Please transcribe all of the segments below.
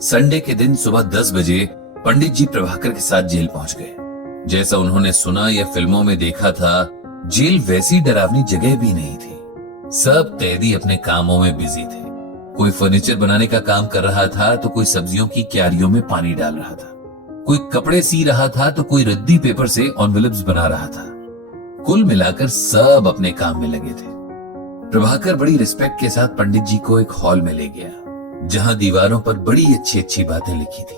Sunday के दिन सुबह 10 बजे पंडित जी प्रभाकर के साथ जेल पहुंच गए। जैसा उन्होंने सुना या फिल्मों में देखा था, जेल वैसी डरावनी जगह भी नहीं थी। सब कैदी अपने कामों में बिजी थे। कोई फर्नीचर बनाने का काम कर रहा था तो कोई सब्जियों की क्यारियों में पानी डाल रहा था, कोई कपड़े सी रहा था तो कोई रद्दी पेपर से एनवेलप्स बना रहा था। कुल मिलाकर सब अपने काम में लगे थे। प्रभाकर बड़ी रिस्पेक्ट के साथ पंडित जी को एक हॉल में ले गया, जहां दीवारों पर बड़ी अच्छी अच्छी बातें लिखी थी।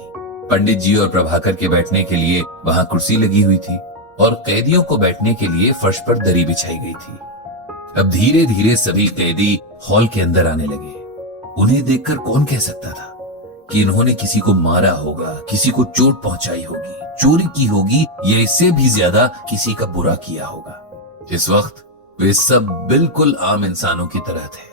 पंडित जी और प्रभाकर के बैठने के लिए वहां कुर्सी लगी हुई थी और कैदियों को बैठने के लिए फर्श पर दरी बिछाई गई थी। अब धीरे धीरे सभी कैदी हॉल के अंदर आने लगे। उन्हें देखकर कौन कह सकता था कि इन्होंने किसी को मारा होगा, किसी को चोट पहुंचाई होगी, चोरी की होगी या इससे भी ज्यादा किसी का बुरा किया होगा। इस वक्त वे सब बिल्कुल आम इंसानों की तरह थे।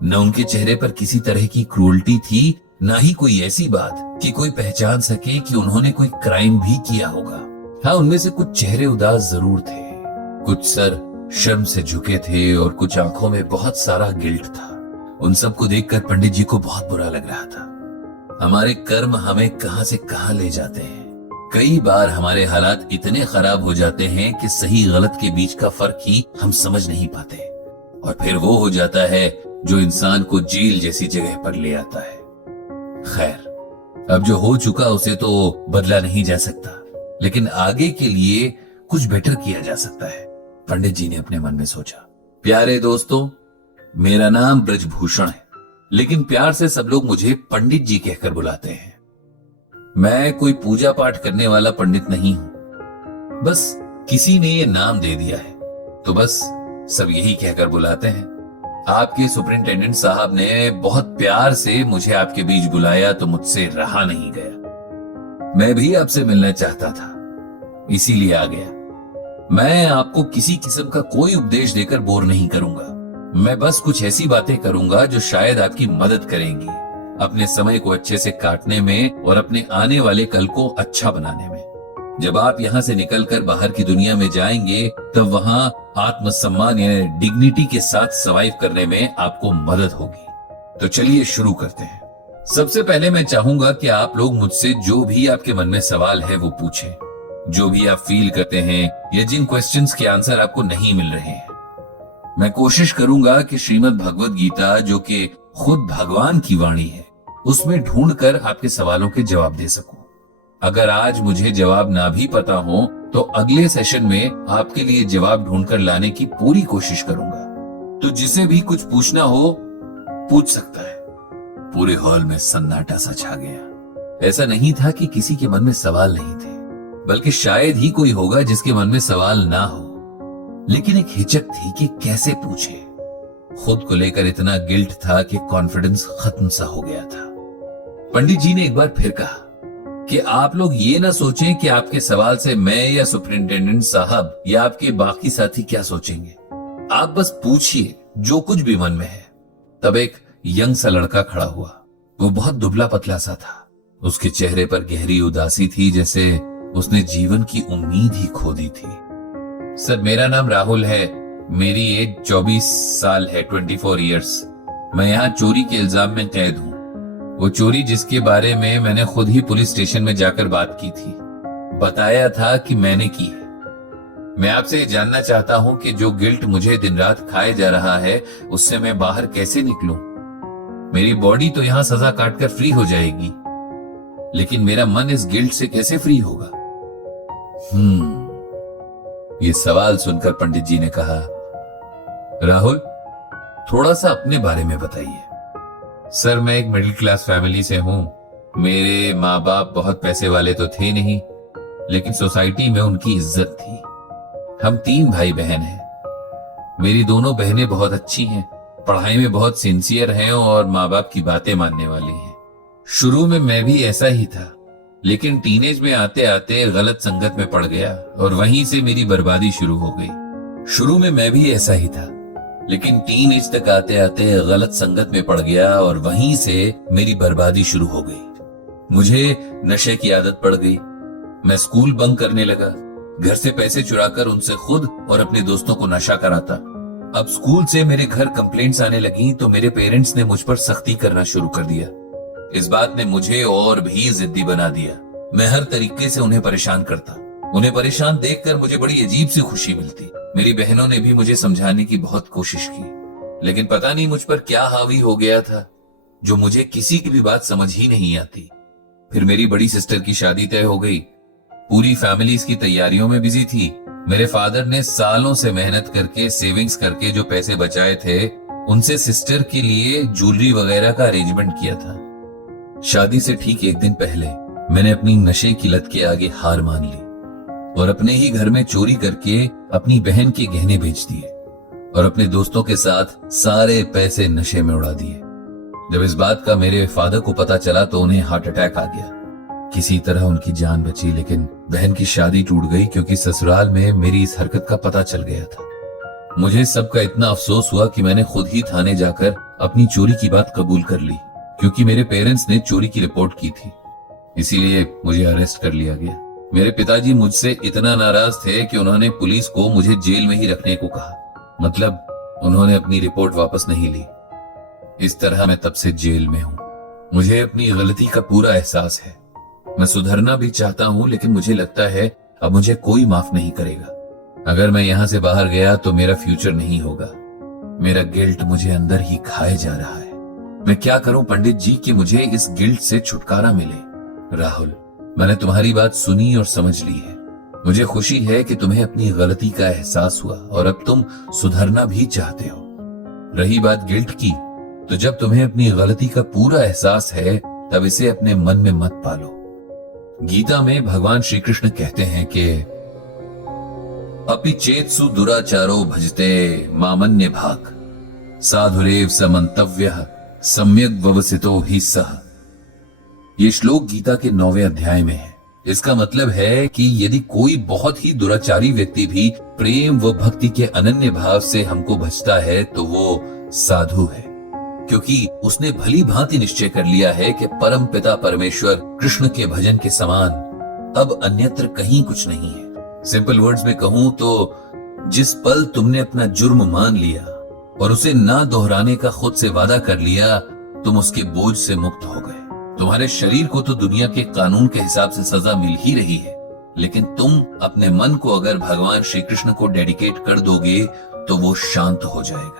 न उनके चेहरे पर किसी तरह की क्रूरटी थी, ना ही कोई ऐसी बात कि कोई पहचान सके कि उन्होंने कोई क्राइम भी किया होगा। हाँ, उनमें से कुछ चेहरे उदास जरूर थे, कुछ सर शर्म से झुके थे और कुछ आंखों में बहुत सारा गिल्ट था। उन सबको देखकर पंडित जी को बहुत बुरा लग रहा था। हमारे कर्म हमें कहां से कहां ले जाते हैं। कई बार हमारे हालात इतने खराब हो जाते हैं कि सही गलत के बीच का फर्क ही हम समझ नहीं पाते, और फिर वो हो जाता है जो इंसान को जेल जैसी जगह पर ले आता है। खैर, अब जो हो चुका उसे तो बदला नहीं जा सकता, लेकिन आगे के लिए कुछ बेटर किया जा सकता है, पंडित जी ने अपने मन में सोचा। प्यारे दोस्तों, मेरा नाम ब्रजभूषण है, लेकिन प्यार से सब लोग मुझे पंडित जी कहकर बुलाते हैं। मैं कोई पूजा पाठ करने वाला पंडित नहीं हूं, बस किसी ने ये नाम दे दिया है तो बस सब यही कहकर बुलाते हैं। आपके सुपरिंटेंडेंट साहब ने बहुत प्यार से मुझे आपके बीच बुलाया तो मुझसे रहा नहीं गया। मैं भी आपसे मिलना चाहता था, इसीलिए आ गया। मैं आपको किसी किस्म का कोई उपदेश देकर बोर नहीं करूंगा। मैं बस कुछ ऐसी बातें करूंगा जो शायद आपकी मदद करेंगी अपने समय को अच्छे से काटने में और अपने आने वाले कल को अच्छा बनाने में। जब आप यहाँ से निकलकर बाहर की दुनिया में जाएंगे तब वहां आत्मसम्मान या डिग्निटी के साथ सर्वाइव करने में आपको मदद होगी। तो चलिए शुरू करते हैं। सबसे पहले मैं चाहूंगा कि आप लोग मुझसे जो भी आपके मन में सवाल है वो पूछें, जो भी आप फील करते हैं या जिन क्वेश्चंस के आंसर आपको नहीं मिल रहे हैं। मैं कोशिश करूंगा कि श्रीमद् भगवत गीता, जो कि खुद भगवान की वाणी है, उसमें ढूंढकर आपके सवालों के जवाब दे सकूं। अगर आज मुझे जवाब ना भी पता हो तो अगले सेशन में आपके लिए जवाब ढूंढकर लाने की पूरी कोशिश करूंगा। तो जिसे भी कुछ पूछना हो पूछ सकता है। पूरे हॉल में सन्नाटा सा छा गया। ऐसा नहीं था कि किसी के मन में सवाल नहीं थे, बल्कि शायद ही कोई होगा जिसके मन में सवाल ना हो, लेकिन एक हिचक थी कि कैसे पूछे। खुद को लेकर इतना गिल्ट था कि कॉन्फिडेंस खत्म सा हो गया था। पंडित जी ने एक बार फिर कहा कि आप लोग ये ना सोचें कि आपके सवाल से मैं या सुपरिंटेंडेंट साहब या आपके बाकी साथी क्या सोचेंगे। आप बस पूछिए जो कुछ भी मन में है। तब एक यंग सा लड़का खड़ा हुआ। वो बहुत दुबला पतला सा था। उसके चेहरे पर गहरी उदासी थी, जैसे उसने जीवन की उम्मीद ही खो दी थी। सर, मेरा नाम राहुल है। मेरी एज 24 साल है, 24 इयर्स। मैं यहाँ चोरी के इल्जाम में कैद हूँ। वो चोरी जिसके बारे में मैंने खुद ही पुलिस स्टेशन में जाकर बात की थी, बताया था कि मैंने की है। मैं आपसे जानना चाहता हूं कि जो गिल्ट मुझे दिन रात खाए जा रहा है उससे मैं बाहर कैसे निकलूं। मेरी बॉडी तो यहां सजा काटकर फ्री हो जाएगी, लेकिन मेरा मन इस गिल्ट से कैसे फ्री होगा। ये सवाल सुनकर पंडित जी ने कहा, राहुल, थोड़ा सा अपने बारे में बताइए। सर, मैं एक मिडिल क्लास फैमिली से हूं। मेरे माँ बाप बहुत पैसे वाले तो थे नहीं, लेकिन सोसाइटी में उनकी इज्जत थी। हम 3 भाई बहन हैं। मेरी दोनों बहनें बहुत अच्छी हैं, पढ़ाई में बहुत सिंसियर हैं और माँ बाप की बातें मानने वाली हैं। शुरू में मैं भी ऐसा ही था, लेकिन टीनेज में आते आते गलत संगत में पड़ गया और वहीं से मेरी बर्बादी शुरू हो गई। शुरू में मैं भी ऐसा ही था, लेकिन टीनेज तक आते आते गलत संगत में पड़ गया और वहीं से मेरी बर्बादी शुरू हो गई। मुझे नशे की आदत पड़ गई। मैं स्कूल बंक करने लगा, घर से पैसे चुराकर उनसे खुद और अपने दोस्तों को नशा कराता। अब स्कूल से मेरे घर कंप्लेंट्स आने लगी तो मेरे पेरेंट्स ने मुझ पर सख्ती करना शुरू कर दिया। इस बात ने मुझे और भी जिद्दी बना दिया। मैं हर तरीके से उन्हें परेशान करता। उन्हें परेशान देखकर मुझे बड़ी अजीब सी खुशी मिलती। मेरी बहनों ने भी मुझे समझाने की बहुत कोशिश की, लेकिन पता नहीं मुझ पर क्या हावी हो गया था जो मुझे किसी की भी बात समझ ही नहीं आती। फिर मेरी बड़ी सिस्टर की शादी तय हो गई। पूरी फैमिली इसकी तैयारियों में बिजी थी। मेरे फादर ने सालों से मेहनत करके सेविंग्स करके जो पैसे बचाए थे उनसे सिस्टर के लिए ज्वेलरी वगैरह का अरेंजमेंट किया था। शादी से ठीक एक दिन पहले मैंने अपनी नशे की लत के आगे हार मान ली और अपने ही घर में चोरी करके अपनी बहन के गहने बेच दिए और अपने दोस्तों के साथ सारे पैसे नशे में उड़ा दिए। जब इस बात का मेरे फादर को पता चला तो उन्हें हार्ट अटैक आ गया। किसी तरह उनकी जान बची, लेकिन बहन की शादी टूट गई क्योंकि ससुराल में मेरी इस हरकत का पता चल गया था। मुझे सबका इतना अफसोस हुआ कि मैंने खुद ही थाने जाकर अपनी चोरी की बात कबूल कर ली, क्योंकि मेरे पेरेंट्स ने चोरी की रिपोर्ट की थी, इसीलिए मुझे अरेस्ट कर लिया गया। मेरे पिताजी मुझसे इतना नाराज थे कि उन्होंने पुलिस को मुझे जेल में ही रखने को कहा। मतलब उन्होंने अपनी रिपोर्ट वापस नहीं ली। इस तरह मैं तब से जेल में हूं। मुझे अपनी गलती का पूरा एहसास है। मैं सुधरना भी चाहता हूं, लेकिन मुझे लगता है अब मुझे कोई माफ नहीं करेगा। अगर मैं यहां से बाहर गया तो मेरा फ्यूचर नहीं होगा। मेरा गिल्ट मुझे अंदर ही खाए जा रहा है। मैं क्या करूं पंडित जी कि मुझे इस गिल्ट से छुटकारा मिले। राहुल, मैंने तुम्हारी बात सुनी और समझ ली है। मुझे खुशी है कि तुम्हें अपनी गलती का एहसास हुआ और अब तुम सुधरना भी चाहते हो। रही बात गिल्ट की, तो जब तुम्हें अपनी गलती का पूरा एहसास है तब इसे अपने मन में मत पालो। गीता में भगवान श्री कृष्ण कहते हैं कि अपि चेत्सु दुराचारो भजते मामन्य भाग साधुरेव समन्तव्यः सम्यक व्यवसितो ही सह। ये श्लोक गीता के 9वें अध्याय में है। इसका मतलब है कि यदि कोई बहुत ही दुराचारी व्यक्ति भी प्रेम व भक्ति के अनन्य भाव से हमको भजता है तो वो साधु है, क्योंकि उसने भली भांति निश्चय कर लिया है कि परम पिता परमेश्वर कृष्ण के भजन के समान अब अन्यत्र कहीं कुछ नहीं है। सिंपल वर्ड्स में कहूं तो जिस पल तुमने अपना जुर्म मान लिया और उसे ना दोहराने का खुद से वादा कर लिया, तुम उसके बोझ से मुक्त हो गए। तुम्हारे शरीर को तो दुनिया के कानून के हिसाब से सजा मिल ही रही है, लेकिन तुम अपने मन को अगर भगवान श्री कृष्ण को डेडिकेट कर दोगे तो वो शांत हो जाएगा।